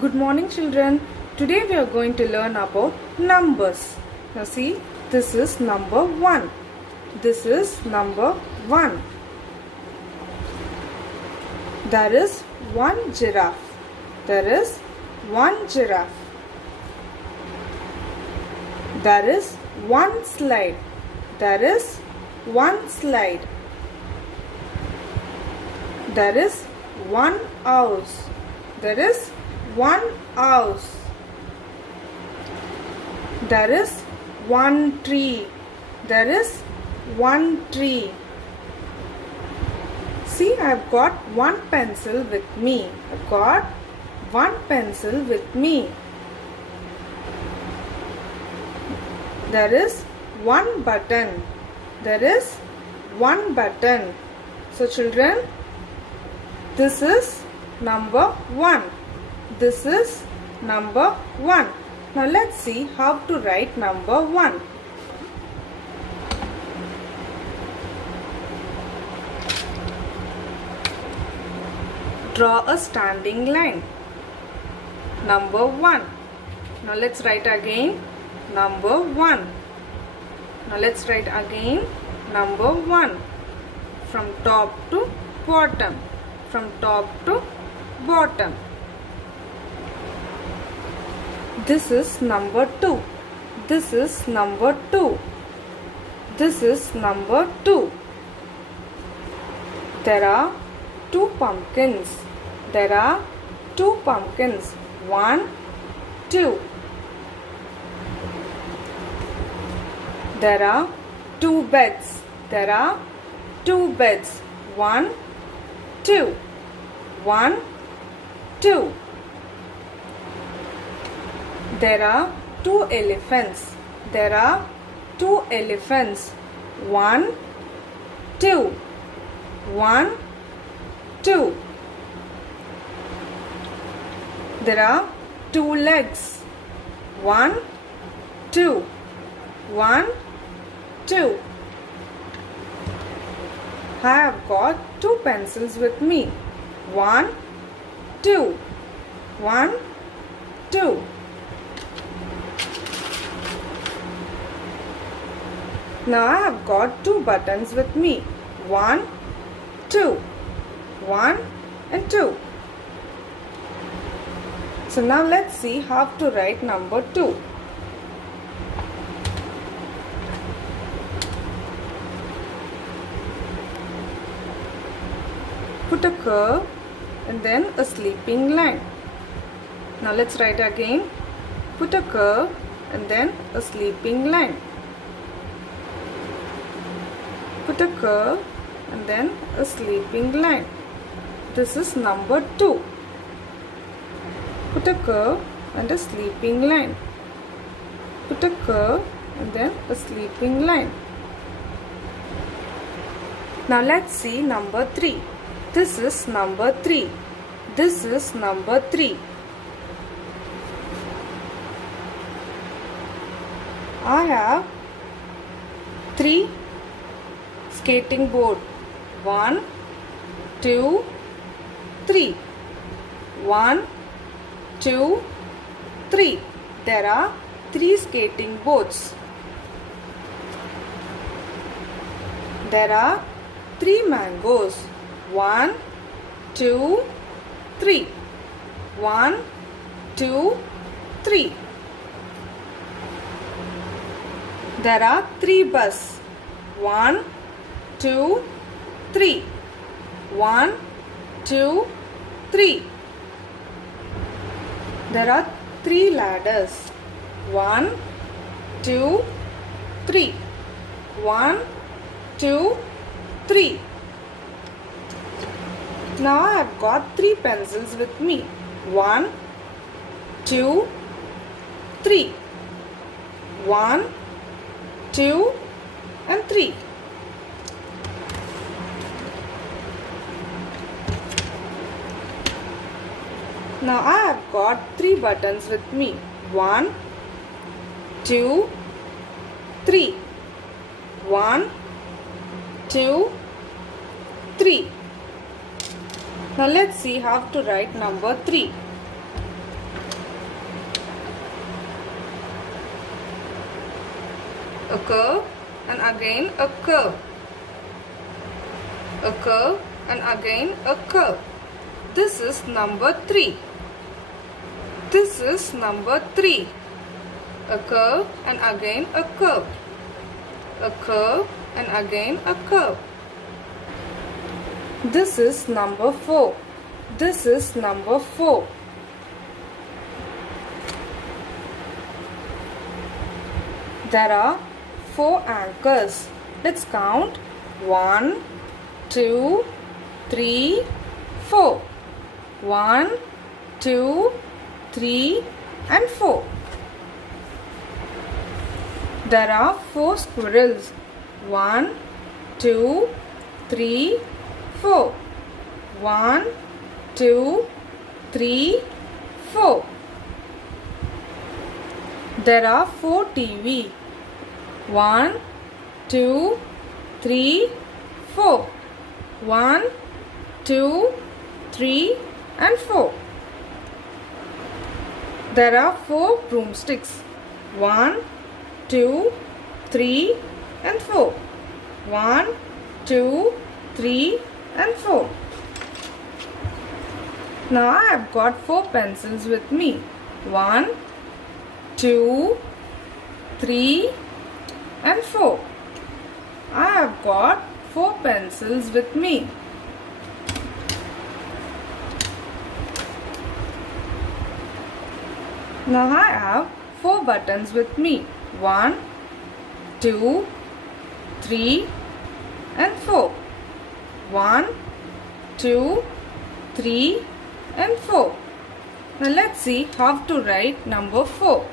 Good morning, children. Today we are going to learn about numbers. Now see, this is number 1. This is number 1. There is one giraffe. There is one giraffe. There is one slide. There is one slide. There is one house. There is one house. There is one tree. There is one tree. See, I have got one pencil with me. I have got one pencil with me. There is one button. There is one button. So children, this is number 1. This is number 1. Now let's see how to write number 1. Draw a standing line. Number 1. Now let's write again. Number 1. Now let's write again. Number 1. From top to bottom. From top to bottom. This is number 2. This is number 2. This is number 2. There are 2 pumpkins. There are 2 pumpkins. 1, 2. There are 2 beds. There are 2 beds. 1, 2. 1, 2. There are 2 elephants. There are 2 elephants. 1, 2. 1, 2. There are 2 legs. 1, 2. 1, 2. I have got 2 pencils with me. 1, 2. 1, 2. Now I have got 2 buttons with me. 1, 2. 1 and 2. So now let's see how to write number 2. Put a curve and then a sleeping line. Now let's write again. Put a curve and then a sleeping line. Put a curve and then a sleeping line. This is number 2. Put a curve and a sleeping line. Put a curve and then a sleeping line. Now let's see number 3. This is number 3. This is number 3. I have 3 skating board. 1, 2, 3. 1, 2, 3. There are 3 skating boards. There are 3 mangoes. 1, 2, 3. 1, 2, 3. There are 3 buses. 1, 2, 3. 1, 2, 3. There are 3 ladders. 1, 2, 3. 1, 2, 3. Now I have got 3 pencils with me. 1, 2, 3. 1, 2 and 3. Now I have got 3 buttons with me. 1, 2, 3. 1, 2, 3. Now let's see how to write number 3. a curve, and again a curve. A curve and again a curve. This is number 3. This is number 3. A curve and again a curve. A curve and again a curve. This is number 4. This is number 4. There are 4 anchors. Let's count. 1, 2, 3, 4. 1, 2, 3 and 4. There are 4 squirrels. 1, 2, 3, 4. 1, 2, 3, 4. There are 4 TV. 1, 2, 3, 4. 1, 2, 3 and 4. There are 4 broomsticks. 1, 2, 3 and 4. 1, 2, 3 and 4. Now I have got 4 pencils with me. 1, 2, 3 and 4. I have got 4 pencils with me. Now I have 4 buttons with me. 1, 2, 3 and 4. 1, 2, 3 and 4. Now let's see how to write number 4.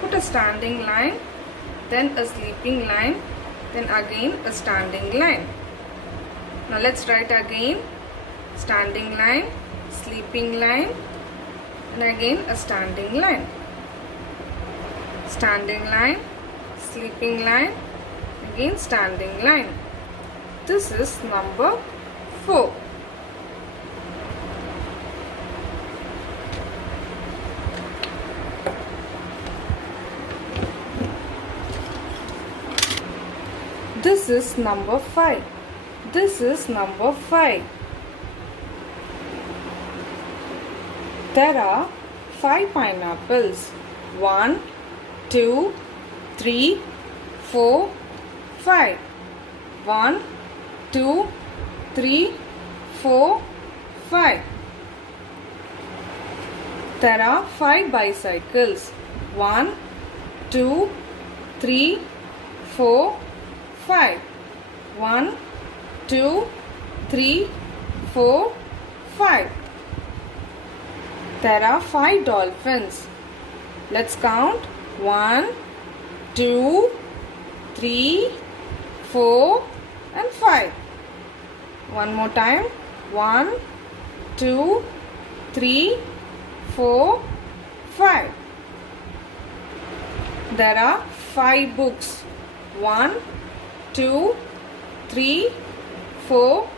Put a standing line, then a sleeping line, then again a standing line. Now let's write again. Standing line, sleeping line, and again a standing line. Standing line, sleeping line, again standing line. This is number 4. This is number 5. This is number 5. There are 5 pineapples. 1, 2, 3, 4, 5. 1, 2, 3, 4, 5. There are 5 bicycles. 1, 2, 3, 4, 5. 1, 2, 3, 4, 5. There are 5 dolphins. Let's count. 1, 2, 3, 4 and 5. One more time. 1, 2, 3, 4, 5. There are 5 books. 1, 2, 3, 4,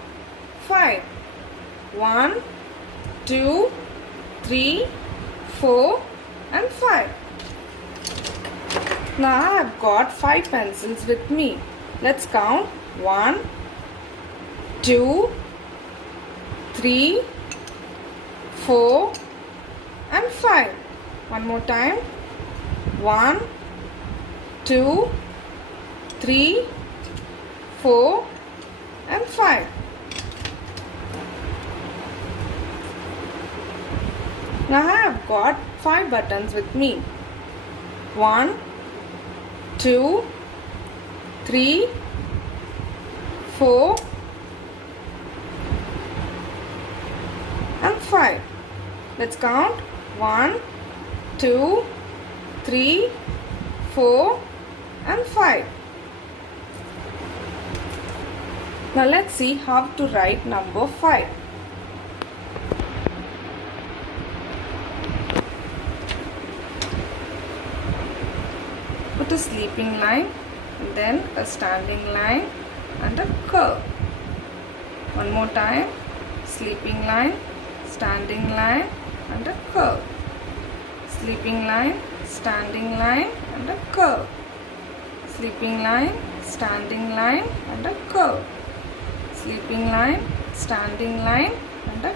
5. 1, 2, 3, 4 and 5. Now I have got 5 pencils with me. Let's count. 1, 2, 3, 4 and 5. One more time. 1, 2, 3, 4 and 5. Now I have got 5 buttons with me. 1, 2, 3, 4 and 5. Let's count. 1, 2, 3, 4 and 5. Now let's see how to write number 5. Put a sleeping line, then a standing line and a curve. One more time. Sleeping line, standing line and a curve. sleeping line, standing line and a curve. Sleeping line, standing line and a curve. Sleeping line, standing line and a